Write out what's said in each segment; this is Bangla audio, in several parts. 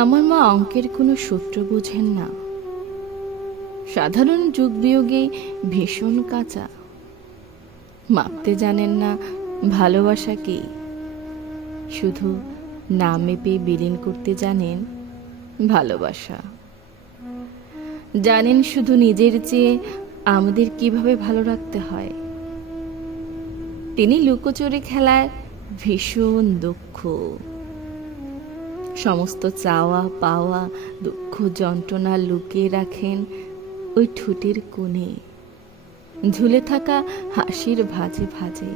আমার মা অঙ্কের কোনো সূত্র বুঝেন না। সাধারণ যোগ বিয়োগে ভীষণ কাঁচা। মাপতে জানেন না ভালোবাসা কি, শুধু না মেপে বিলীন করতে জানেন ভালোবাসা। জানেন শুধু নিজের চেয়ে আমাদের কিভাবে ভালো রাখতে হয়। তিনি লুকোচুরি খেলায় ভীষণ দক্ষ। সমস্ত চাওয়া পাওয়া দুঃখ যন্ত্রণা লুকিয়ে রাখেন ওই ঠোঁটের কোণে ঝুলে থাকা হাসির ভাঁজে ভাঁজে।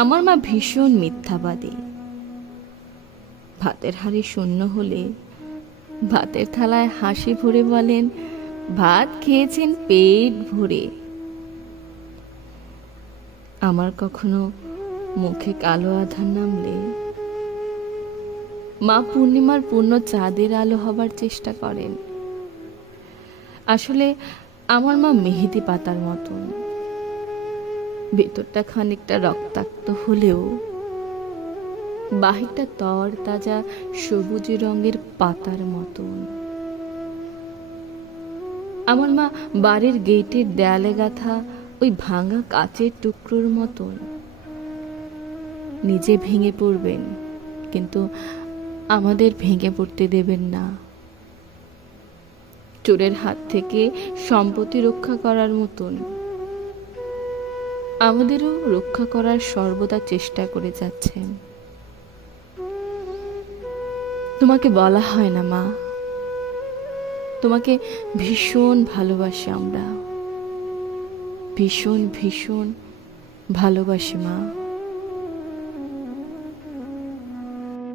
আমার মা ভীষণ মিথ্যাবাদী। ভাতের হাঁড়ি শূন্য হলে ভাতের থালায় হাসি ভরে বলেন, ভাত খেয়েছেন পেট ভরে। আমার কখনো মুখে কালো আধার নামলে মা পূর্ণিমার পূর্ণ চাঁদের আলো হবার চেষ্টা করেন। আসলে আমার মা মেহেদি পাতার মতন। ভেতরটা খানিকটা রক্তাক্ত হলেও বাহিরটা তর তাজা সবুজ রঙের পাতার মতন। আমার মা বাড়ির গেটের দেয়ালে গাঁথা ওই ভাঙা কাচের টুকরোর মতন। নিজে ভেঙে পড়বেন, কিন্তু আমাদের ভেঙে পড়তে দেবেন না। চোরের হাত থেকে সম্পত্তি রক্ষা করার মতন আমাদেরও রক্ষা করার সর্বদা চেষ্টা করে যাচ্ছেন। তোমাকে বলা হয় না মা, তোমাকে ভীষণ ভালোবাসি আমরা, ভীষণ ভীষণ ভালোবাসি মা।